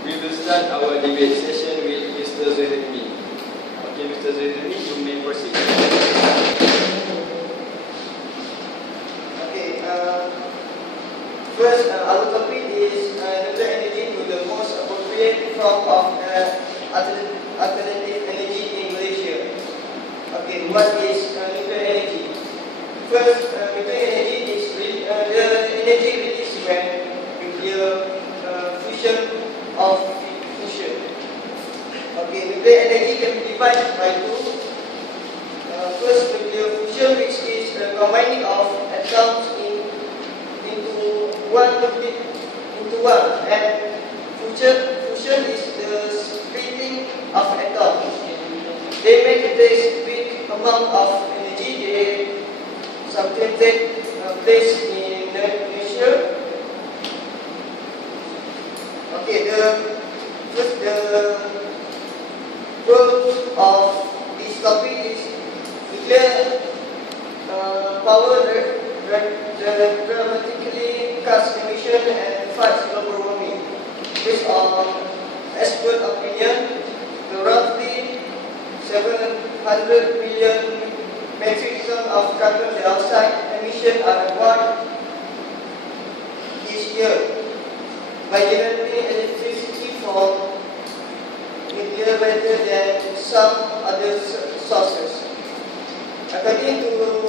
We will start our debate session with Mr. Zuhairi. Okay, Mr. Zuhairi, you may proceed. Okay, first, our topic is nuclear energy to the most appropriate form of alternative energy in Malaysia. Okay, what is nuclear energy? First, nuclear energy is the energy released when nuclear fusion of fusion. Okay, nuclear energy can be divided by two. First, nuclear fusion, which is the combining of atoms into one, and fusion is the splitting of atoms. They make this big amount of energy. They sometimes take place in nature. Okay, the goal of this topic is nuclear power dramatically cuts emission and fights global warming. Based on expert opinion, the roughly 700 million metric tons of carbon dioxide emission are avoided each year by generating electricity from nuclear rather than some other sources. According to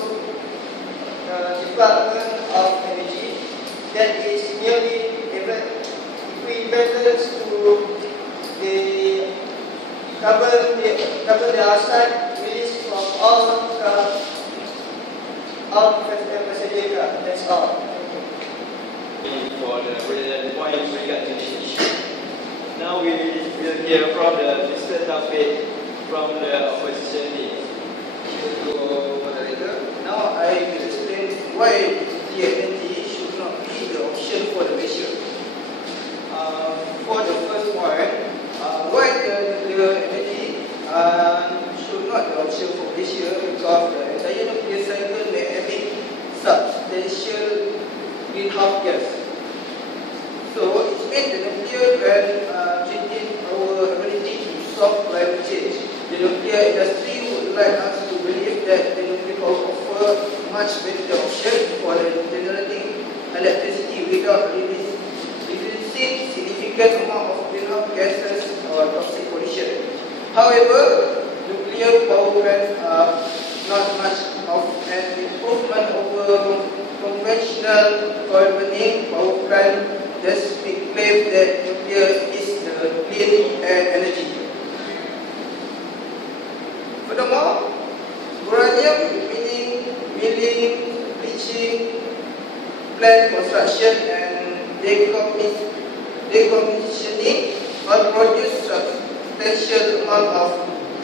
the Department of Energy, that is nearly equivalent to the carbon dioxide released from all passenger cars. That's all. For the relevant points regarding this issue. Now we will hear from the Mr. Taufik from the opposition league. Thank you, moderator. Now I will explain why nuclear energy should not be the option for the Malaysia. For the first point, why the nuclear energy should not be the option for Malaysia, because the entire nuclear cycle may emit substantial greenhouse gas. So it means the nuclear can change our ability to solve climate change. The nuclear industry would like us to believe that the nuclear power offers much better option for generating electricity without releasing significant amount of greenhouse gases or toxic pollution. However, nuclear power plants are not much of an improvement over conventional coal burning power plant. Just claim that nuclear is the clean energy. Furthermore, uranium milling, bleaching, plant construction and decommissioning all produce substantial amount of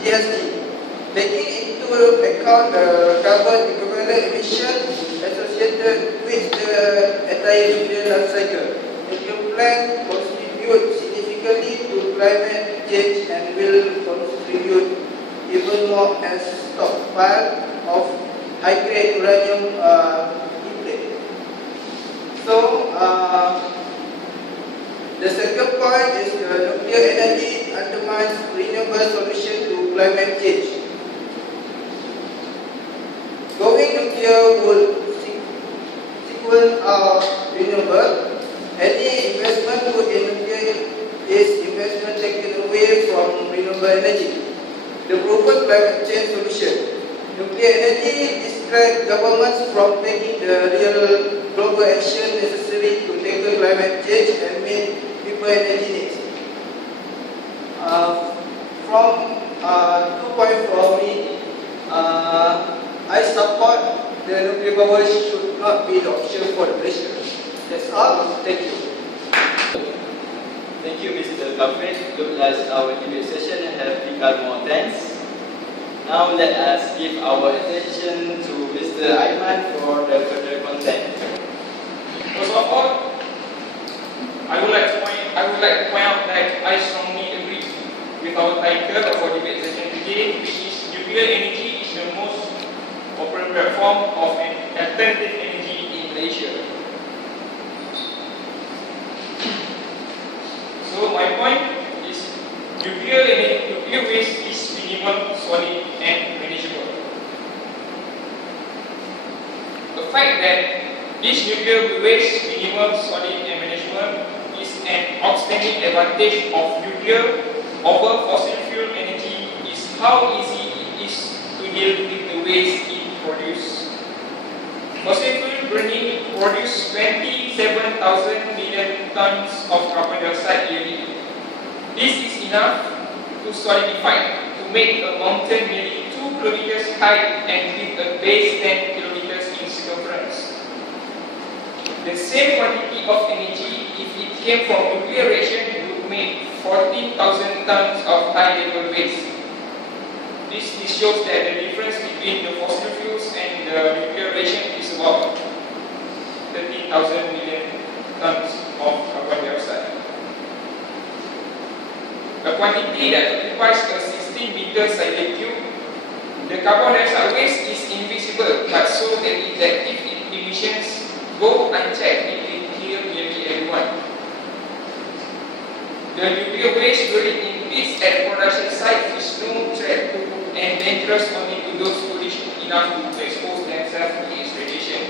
GHG. Taking into account the carbon equivalent emission associated with the entire nuclear life cycle, nuclear plant contribute significantly to climate change and will contribute even more as stockpile of high-grade uranium deplete. So, the second point is the nuclear energy undermines renewable solution to climate change. Going nuclear would sequence renewable. Any investment put in nuclear is investment taken away from renewable energy. The proven climate change solution. Nuclear energy distracts governments from taking the real global action necessary to tackle climate change and meet people energy needs. From 2 points from me, I support the nuclear power should not be the option for the Malaysia. That's all. Thank you. Thank you, Mr. Taufik. Look as our debate session has become more tense. Now let us give our attention to Mr. Aiman for the further content. First of all, I would like to point out that I strongly agree with our title of our debate session today, which is nuclear energy is the most appropriate form of alternative energy in Malaysia. So my point is nuclear waste is minimal, solid, and manageable. The fact that this nuclear waste minimal, solid, and manageable is an outstanding advantage of nuclear over fossil fuel energy is how easy it is to deal with the waste it produces. Fossil fuel burning produces 27,000 million tons of carbon dioxide yearly. This is enough to solidify, to make a mountain nearly 2 kilometers high and with a base 10 kilometers in circumference. The same quantity of energy, if it came from nuclear reaction, would make 14,000 tons of high-level waste. This shows that the difference between the fossil fuels and the nuclear reaction is about 30,000 million tons of carbon dioxide. A quantity that occupies a 16 meter cylinder tube, the carbon dioxide waste is invisible, but so that effective emissions go unchecked, it will kill nearly everyone. The nuclear waste buried in pits at production sites is no threat and dangerous only to those foolish enough to expose themselves to its radiation.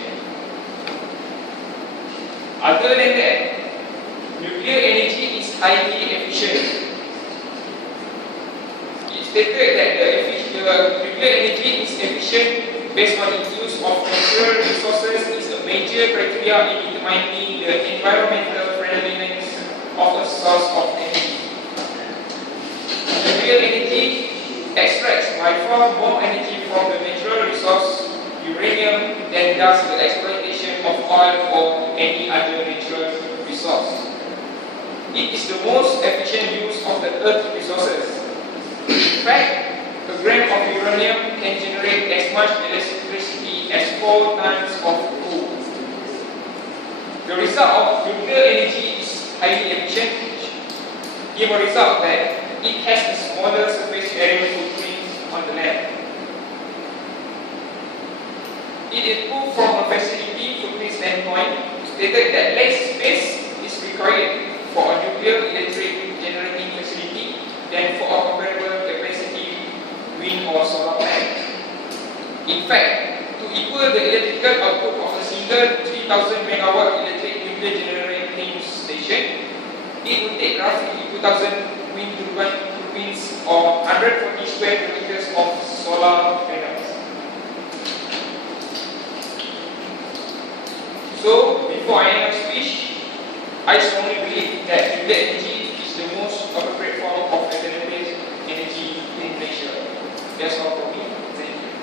Other than that, nuclear energy is highly efficient. It stated that the nuclear energy is efficient based on its use of natural resources is a major criteria in determining the environmental friendliness of a source of energy. Nuclear energy extracts by far more energy from the natural resource uranium than does the exploitation of oil or any other natural resource. It is the most efficient use of the Earth's resources. In fact, a gram of uranium can generate as much electricity as 4 tons of coal. The result of nuclear energy is highly efficient, give a result that it has a smaller surface area footprint on the land. It is proved from a facility footprint standpoint, stated that less space is required for a nuclear electric generating facility than for a comparable capacity wind or solar plant. In fact, to equal the electrical output of a single 3,000 megawatt electric nuclear generating station, it would take roughly 2,000 wind turbines or 140 square kilometers of solar panels. So, before I end my speech, I strongly believe that nuclear energy is the most appropriate form of alternative energy in Malaysia. That's all for me. Thank you.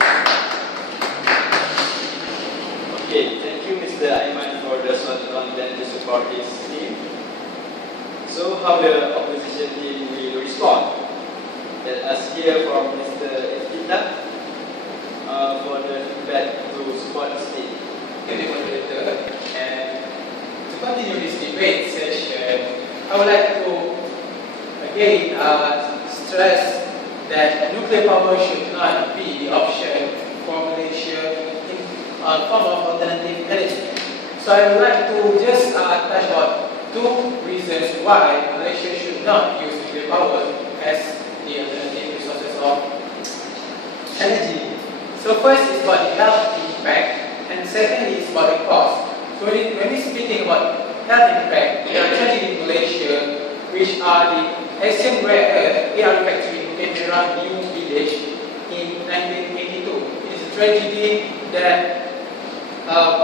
Okay, thank you Mr. Aiman for the short content to support his team. So how the opposition team will respond? Let us hear from Mr. Iftita for the feedback to support his team. Thank you, moderator. And to continue this debate session, I would like to again stress that nuclear power should not be the option for Malaysia in form of alternative energy. So I would like to just touch on 2 reasons why Malaysia should not use nuclear power as the alternative resources of energy. So first is about the health impact, and second is about the cost. So when we're speaking about health impact, there are tragedies in Malaysia, which are the Asian rare earth ARE factory in Perak New Village in 1982. It is a tragedy that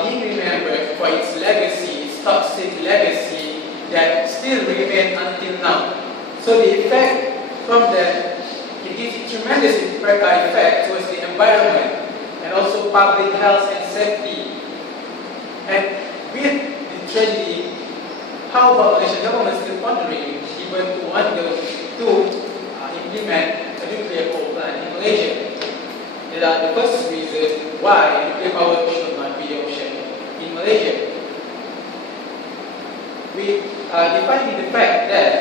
being remembered for its legacy, its toxic legacy that still remains until now. So the effect from that, it gives tremendous effect towards the environment and also public health and safety. And with the tragedy, how about Malaysian government still pondering even to want to implement a nuclear power plant in Malaysia? There are the first reason why nuclear power should not be the option in Malaysia. We are defining the fact that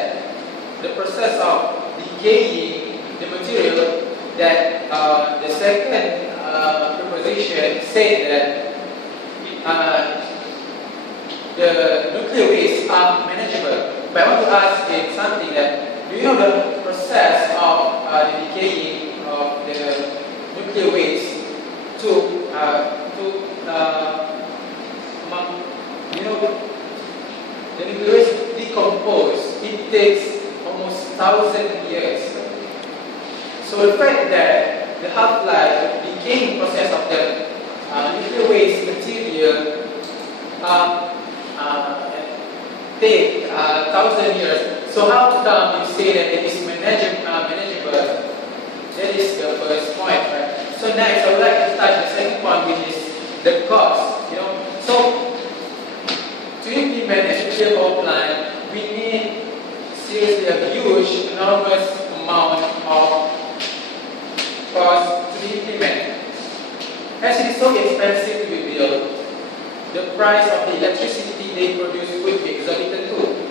the process of decaying the material, that the second proposition said that the nuclear waste are manageable. But I want to ask him something, that it takes almost 1,000 years. So the fact that the half-life, the decaying process of the nuclear waste material take 1,000 years. So how come you say that it is manageable? That is the first point, right? So next, I would like to touch the second point, which is the cost. So to implement a nuclear power plant, we need seriously a huge, enormous amount of cost to be implemented. As it is so expensive to be built, the price of the electricity they produce would be exorbitant too.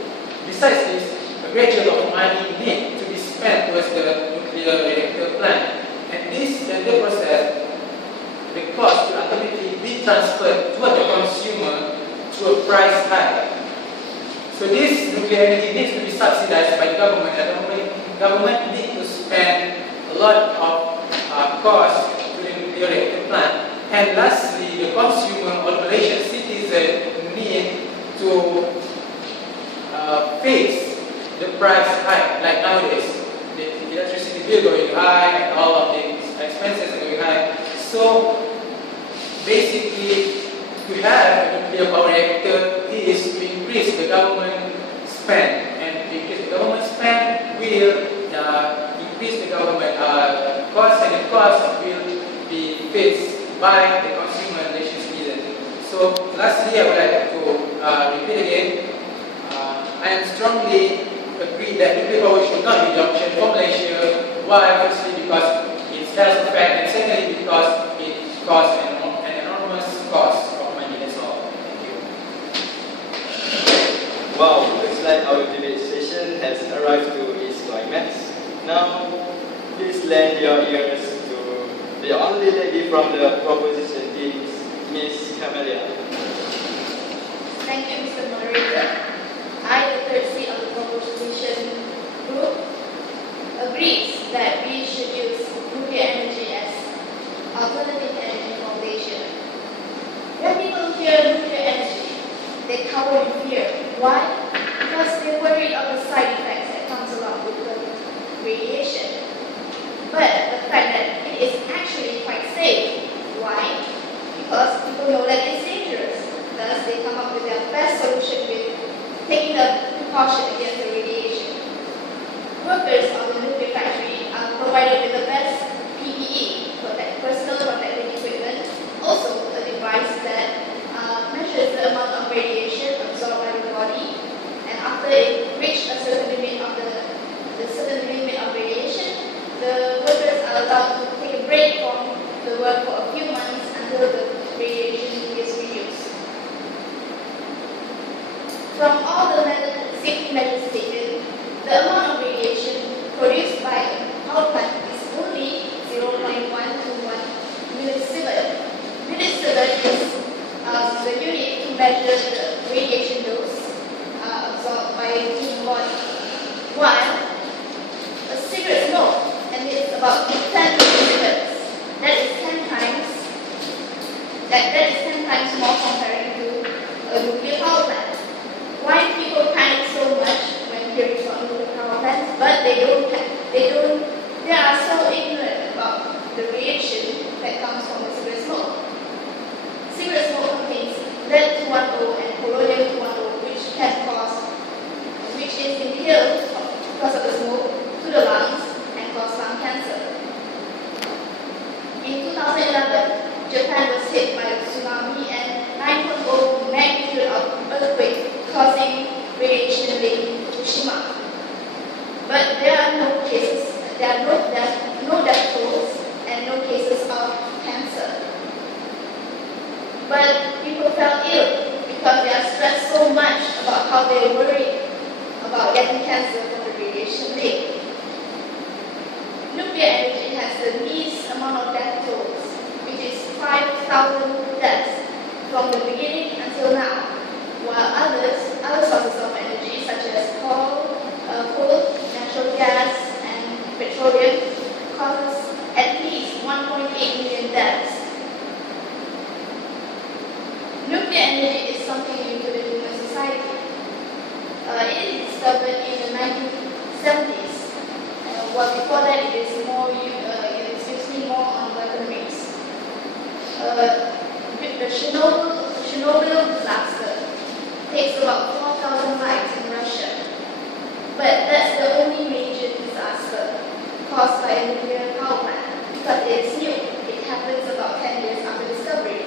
Besides this, a great deal of money needs to be spent towards the nuclear reactor plant. And this, in the process, the cost will ultimately be transferred to the consumer through a price hike. So this nuclear energy needs to be subsidized by the government. The government needs to spend a lot of cost to the nuclear reactor plant. And lastly, the consumer or the Malaysian citizen need to face the price hike. Like nowadays, the electricity bill going high and all of the expenses are going high. So basically, to have a nuclear power reactor is to increase the government spend, and to increase the government spend will increase the government cost, and the cost will be faced by the consumer Malaysian citizen. So lastly, I would like to repeat again, I am strongly agree that nuclear power should not be the option for Malaysia. Why? Firstly, because it's health effect, and secondly, because it costs an enormous cost of money. That's all. Thank you. Wow, looks like our debate session has arrived to its climax. Now, please lend your ears to the only lady from the proposition team, Miss Camelia. Thank you, Mr. Moderator. I, the third seat of the proposition group, agrees that we should use nuclear energy as alternative energy for Malaysia. When people hear nuclear energy, they cower in fear. Why? Because they're worried of the side effects that comes along with the radiation. But the fact that it is actually quite safe. Why? Because people know that it's dangerous. Thus, they come up with their best solution with taking the precaution against the radiation. Workers of the nuclear factory are provided with the best PPE, personal protective equipment, also a device that measures the amount of radiation absorbed by the body, and after it reaches a certain limit of radiation, the workers are allowed to take a break from the work for a few months until the radiation is reduced. From all the safety measures taken, the amount of radiation produced by a power plant is only 0.121 millisievert. Millisievert is the unit to measure the radiation dose absorbed by the human body. While a cigarette smoke emits about 10 millisieverts. That is 10 times more comparing to a nuclear power plant. Why people panic so much when hearing about nuclear power plants? But they are so ignorant about the radiation that comes from the cigarette smoke. Cigarette smoke contains lead-210 and polonium-210, which is inhaled because of the smoke to the lungs and cause lung cancer. In 2011, Japan was hit by a tsunami and 9.0 magnitude of earthquake causing radiation in Fukushima. But there are no death tolls and no cases of cancer. But people fell ill because they are stressed so much about how they worry about getting cancer from the radiation leak. Nuclear energy has the least amount of death tolls, which is 5,000 deaths from the beginning until now, while other sources of energy such as coal, natural gas, and petroleum causes at least 1.8 million deaths. Nuclear energy is something new to the human society. It is discovered in the the Chernobyl disaster takes about 4,000 lives in Russia. But that's the only major disaster caused by a nuclear power plant because it's new. It happens about 10 years after discovery.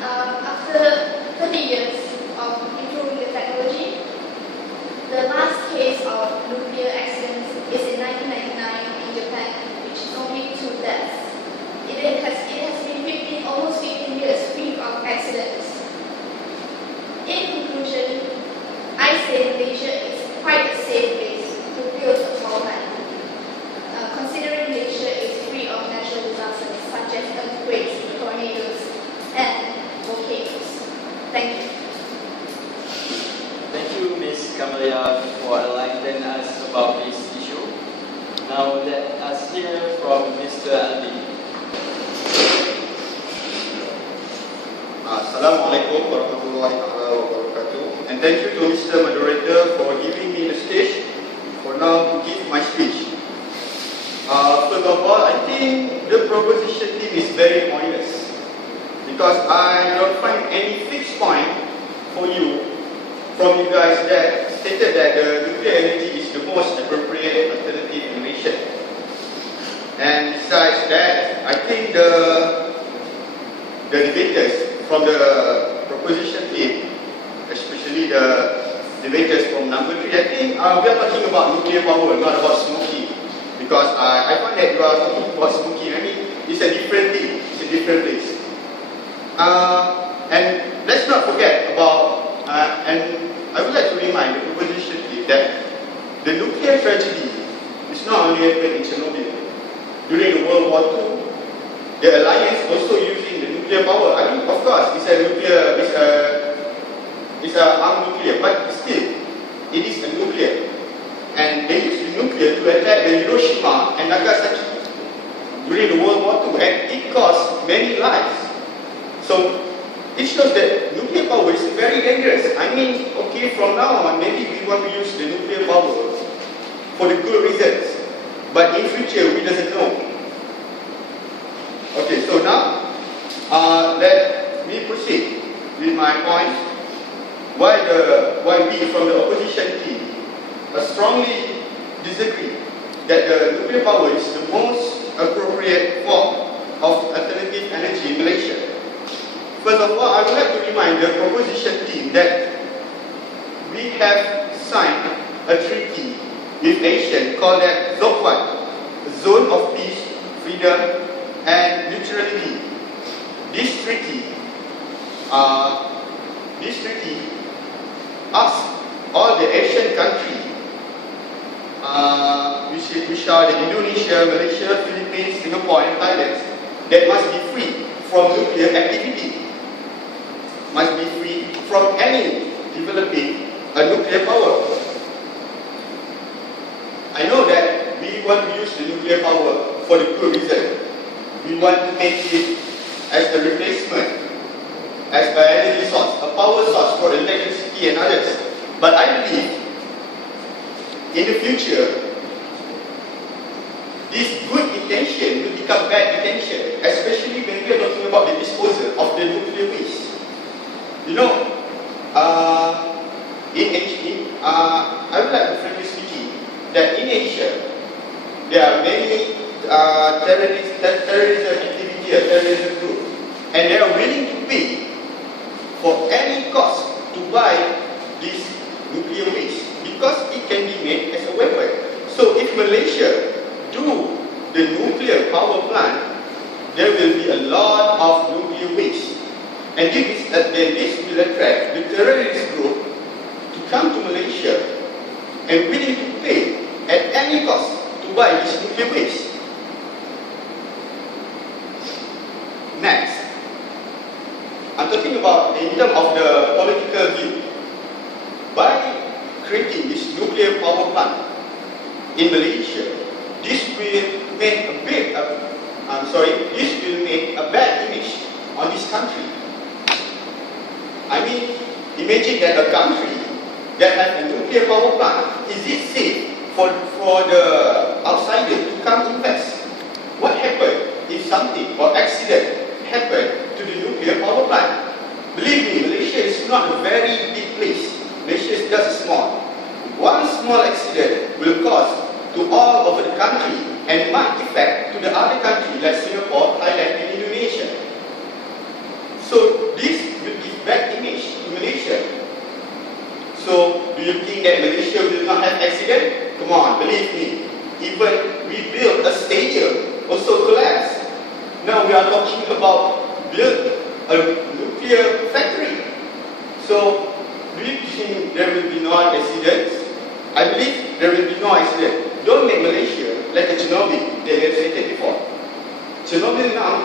After 30 years of improving the technology, the last case of nuclear accidents is in 1999 in Japan, which is only 2 deaths. It has been almost 15 years free of accidents. In conclusion, I say Malaysia is quite a safe place to build a power plant, considering Malaysia is free of natural disasters such as earthquakes, tornadoes, and volcanoes. Thank you. Thank you, Ms. Kamalia, for enlightening us about this issue. Now let us hear from Mr. Aldi. Assalamualaikum warahmatullahi wabarakatuh. And thank you to Mr. Moderator for giving me the stage for now to give my speech. First of all, I think the proposition team is very pointless because I don't find any fixed point from you guys that stated that the nuclear energy is the most appropriate alternative in Malaysia. And besides that, I think the debaters from the proposition team, especially the debaters from number 3, I think we are talking about nuclear power, not about smoking. Because I find that you are talking about smoking. I mean, it's a different thing, it's a different place. And let's not forget about, and I would like to remind the proposition team that the nuclear tragedy is not only happened in Chernobyl. During the World War II, the alliance also using the nuclear power. I mean, of course, it's a armed nuclear, but still, it is a nuclear. And they used the nuclear to attack the Hiroshima and Nagasaki during the World War II, and it cost many lives. So it shows that nuclear power is very dangerous. I mean, okay, from now on, maybe we want to use the nuclear power for the good reasons, but in future we doesn't know. Okay, so now let me proceed with my point. Why we from the opposition team strongly disagree that the nuclear power is the most appropriate form of alternative energy in Malaysia. First of all, I would like to remind the proposition team that we have signed a treaty with Asia called that ZOP1, Zone of Peace, Freedom and Neutrality. This treaty asks all the Asian countries, which are the Indonesia, Malaysia, Philippines, Singapore and Thailand, that must be free from nuclear activity, must be free from any developing a nuclear power. I know that we want to use the nuclear power for the good reason. We want to make it as a replacement, as an energy source, a power source for electricity and others. But I believe in the future, this good intention will become bad intention, especially when we are talking about the disposal of the nuclear waste. You know, I would like to frankly speaking that in Asia, there are many terrorism activity, a terrorism group, and they are willing to pay for any cost to buy this nuclear waste because it can be made as a weapon. So if Malaysia do the nuclear power plant, there will be a lot of nuclear waste, and this will attract the terrorist group to come to Malaysia and willing to pay at any cost to buy this nuclear waste. Next, I'm talking about in terms of the political view. By creating this nuclear power plant in Malaysia, this will make a bad image on this country. I mean, imagine that a country that has a nuclear power plant, is it safe for the outsider to come invest? What happens if something or accident happens accident will cause to all over the country and might affect to the other country like Singapore, Thailand and Indonesia. So this will give bad image to Malaysia. So do you think that Malaysia will not have accident? Come on, believe me. Even we built a stadium also collapsed. Now we are talking about build a nuclear factory. So do you think there will be no accidents? I believe there will be no accident. Don't make Malaysia like a Chernobyl that we have stated before. Chernobyl now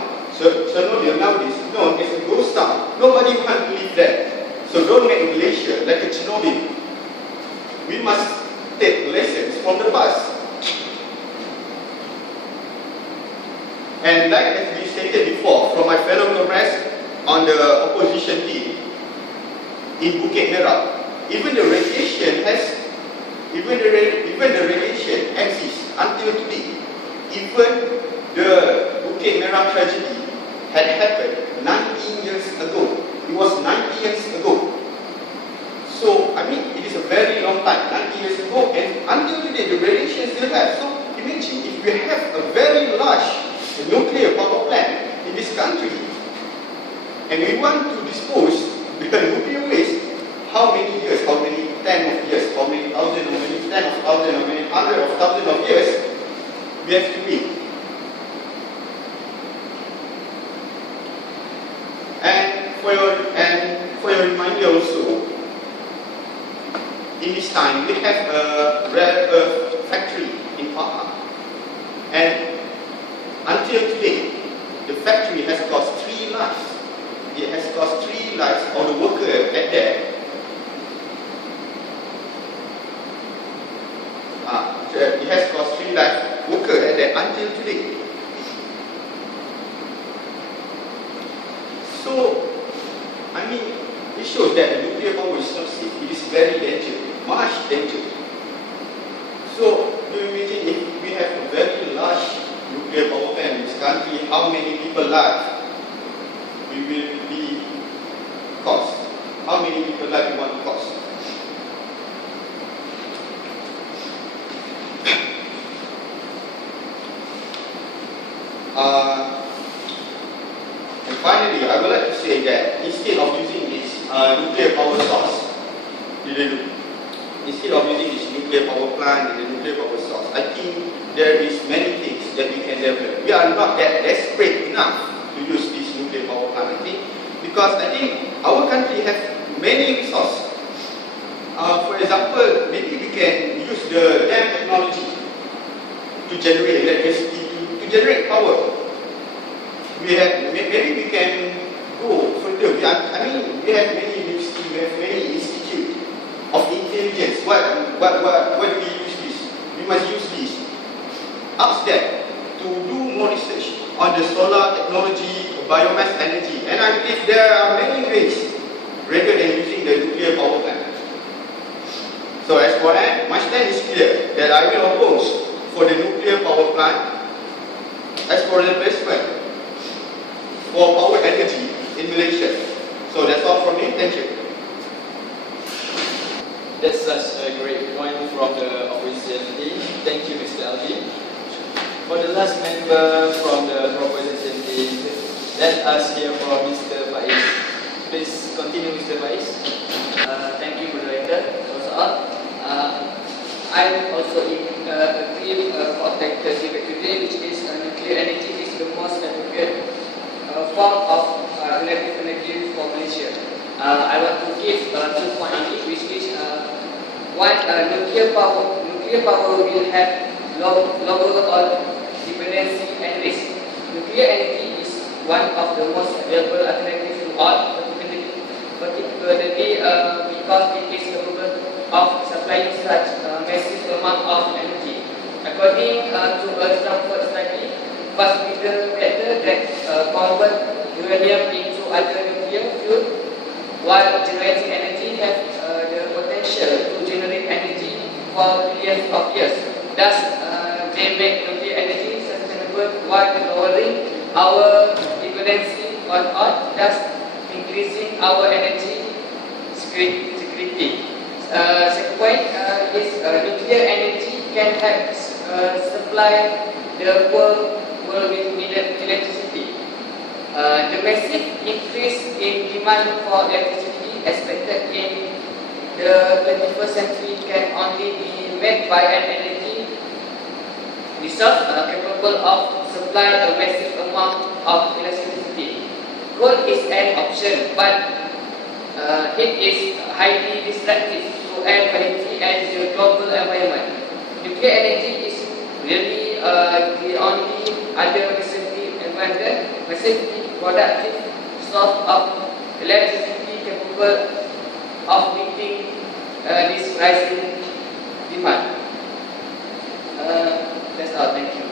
is known as a ghost town. Nobody wants to live there. So don't make Malaysia like a Chernobyl. We must take lessons from the past. And like as we stated before from my fellow comrades on the opposition team in Bukit Merah, even the radiation exists until today. Even the Bukit Merah tragedy had happened 19 years ago. It was 90 years ago. So, I mean, it is a very long time, 90 years ago, and until today, the radiation still has. So, imagine if we have a very large nuclear power plant in this country, and we want to dispose the nuclear waste, how many years, how many 10 of years, how many thousand, how many 10 of thousand, how many hundred of thousand of years, we have to wait. And for your reminder also, in this time we have a rare earth factory in Pahang, and until today, the factory has cost 3 lives. It has cost 3 lives of the worker at there. It has cost 3 lives worker at there until today. So, I mean, it shows that the nuclear power is not safe. It is very dangerous, much dangerous. So, do you imagine if we have a very large nuclear power plant in this country, how many people lives we will be cost? How many people lives we want to cost? And finally, I would like to say that instead of using this nuclear power source, instead of using this nuclear power plant and the nuclear power source, I think there is many things that we can develop. We are not that desperate enough to use this nuclear power plant, I think, because I think our country has many resources. For example, maybe we can use the dam technology to generate electricity, to generate power. Maybe we can go further. We have many universities, we have many institutes of intelligence. What do we use this? We must use this. Ask them to do more research on the solar technology, biomass energy, and I believe there are many ways rather than using the nuclear power plant. So as for that, my stand is clear that I will oppose for the nuclear power plant as for the replacement for power energy in Malaysia. So that's all from me. Thank you. That's such a great point from the opposition team. Thank you, Mr. Alvin. For the last member from the proposition team, let us hear from Mr. Faiz. Please continue, Mr. Faiz. Thank you, moderator. I also agree for the debate today, which is nuclear energy is the most appropriate form of alternative energy for Malaysia. I want to give 2 points on it, which is one, nuclear power will have lower on dependency and risk. Nuclear energy is one of the most available alternatives to all, particularly because it is capable of supplying such massive amount of energy. According to a Stanford study, fast breeder reactor that convert uranium into other nuclear fuel while generating energy have the potential to generate energy for billions of years. Thus, they make nuclear energy sustainable while lowering our dependency on oil, thus increasing our energy security. second point is nuclear energy can help supply the world with electricity. The massive increase in demand for electricity expected in the 21st century can only be met by an energy resource capable of supplying a massive amount of electricity. Coal is an option, but it is highly destructive to air quality and the global environment. Nuclear energy is really the only other massively abundant, massively productive source of electricity capable of meeting this rising demand. That's all. Thank you.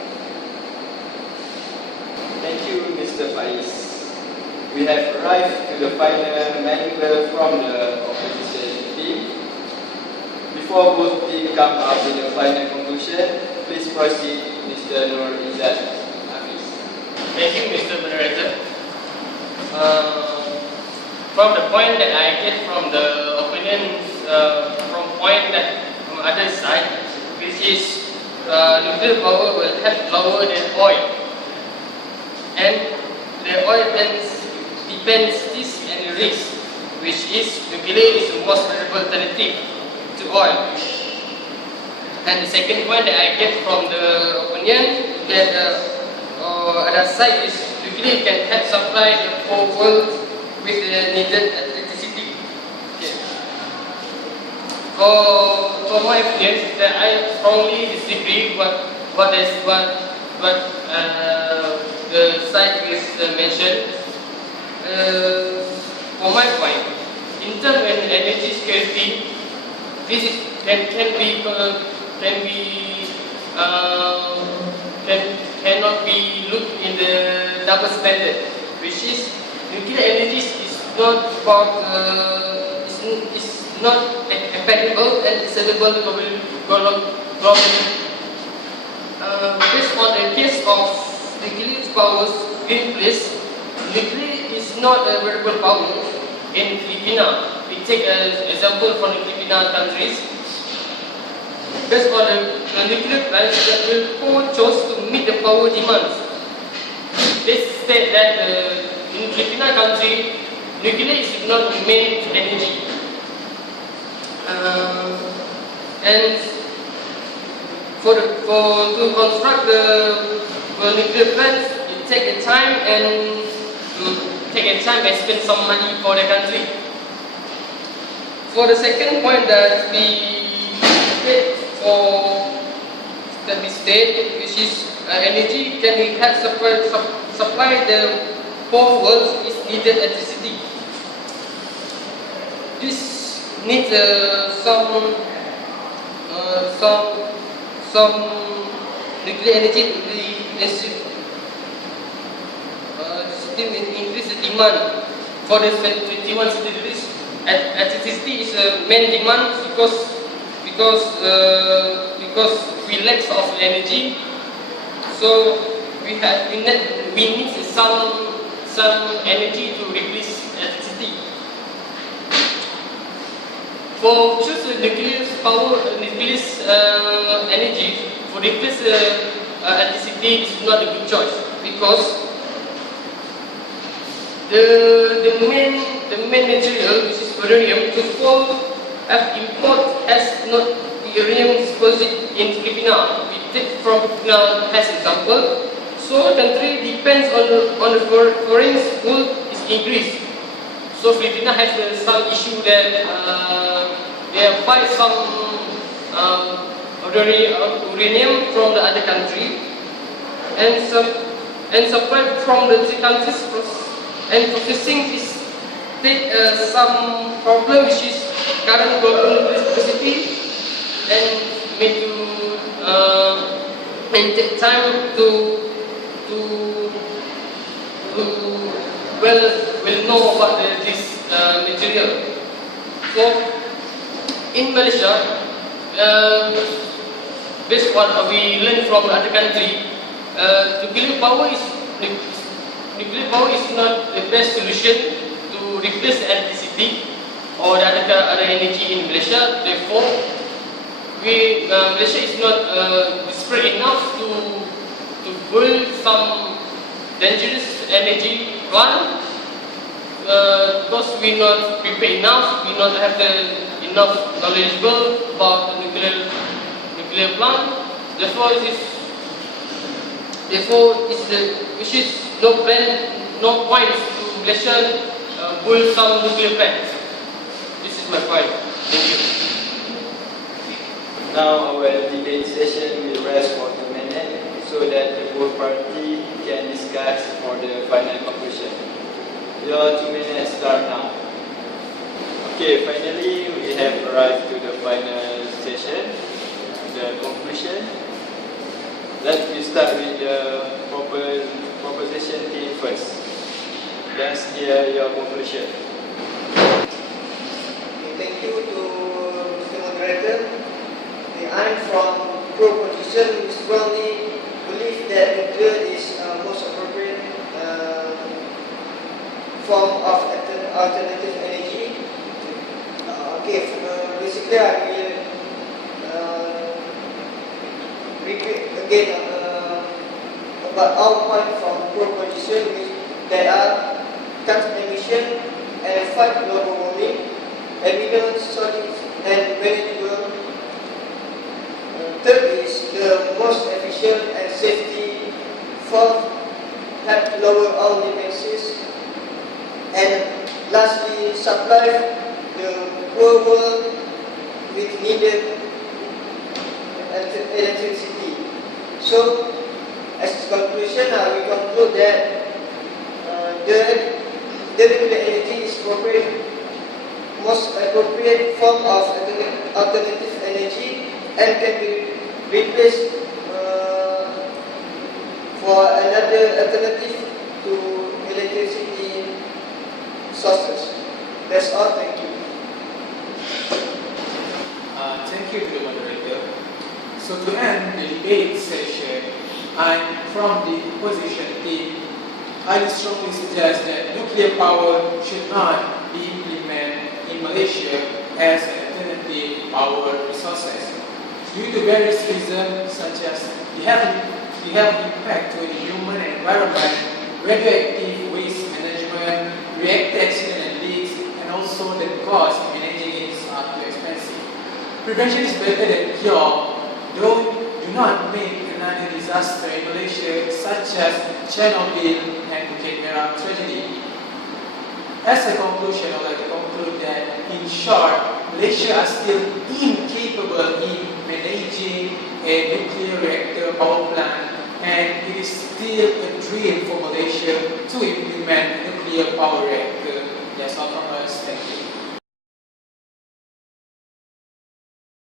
Thank you, Mr. Faiz. We have arrived to the final maneuver from the opposition team. Before both teams come up with a final conclusion, please proceed, Mr. Nur Izzat Hafiz. Thank you, Mr. Moderator. From the point that I get from the opinions, from other side, which is nuclear power will help lower the oil, and the oil dependencies and risk, which is nuclear is the most reliable alternative to oil. And the second point that I get from the opinion that other side is nuclear can help supply the whole world with the needed electricity. Okay. For my opinion, that I strongly disagree what the side is mentioned. For my point, in terms of energy security, this is, cannot be looked in the double standard, which is nuclear energy is not about is not compatible and sellable globally. Based on the case of nuclear powers in place, nuclear is not a variable power in Filipina. We take an example from the Filipina countries. Based on the nuclear plants that will chose to meet the power demands. They state that in Filipina country, nuclear is not the main energy. And to construct the nuclear plants, it takes time and spend some money for the country. For the second point that we state, which is energy can help supply the whole world is needed electricity. This needs some nuclear energy to be increase the demand for the 21 centuries. Electricity is a main demand because we lack of energy, so we need some energy to replace electricity. For choose nuclear power, nuclear energy for replace electricity is not a good choice because the main material, which is uranium, to import has not uranium deposit in Filipina. We take from Filipina as example. So country depends on the foreign gold is increased. So Filipina has some issue that they buy some uranium from the other country and supply from the three countries. And processing is take some problem, which is current global electricity, and take time to know about this material. So in Malaysia, based on what we learn from other country, nuclear power is not the best solution to replace electricity. or the other energy in Malaysia. Therefore, Malaysia is not desperate enough to build some dangerous energy plant because we not prepared enough. We not have enough knowledgeable about the nuclear plant. Therefore, which is no point to Malaysia build some nuclear plants. This is my point. Thank you. Now our debate session will rest for 2 minutes so that the both party can discuss for the final conclusion. Your 2 minutes start now. Okay, finally we have arrived to the final session, the conclusion. Let me start with the proposition team first. Let's hear your conclusion. Thank you to Mr. Moderator. I'm from proposition. We strongly believe that nuclear is most appropriate form of alternative energy. Basically I will repeat again about our point from proposition, which there are cut emission and fight global warming, eliminate solid and manageable. Third is the most efficient and safety. Fourth, help lower our dependencies. And lastly, supply the poor world with needed electricity. So, as a conclusion, we conclude that the nuclear energy is most appropriate form of alternative energy and can be replaced for another alternative to electricity sources. That's all. Thank you. Thank you to the moderator. So to end the debate session, I'm from the opposition team. I strongly suggest that nuclear power should not be implemented in Malaysia as an alternative power resources. Due to various reasons such as the impact to the human environment, radioactive waste management, reactor accident and leaks, and also the cost of managing it are too expensive. Prevention is better than cure. Do not make another disaster in Malaysia such as Chernobyl and Bukit Merah tragedy. As a conclusion, I would like to conclude that, in short, Malaysia are still incapable in managing a nuclear reactor power plant, and it is still a dream for Malaysia to implement a nuclear power reactor. That's all from us. Thank you.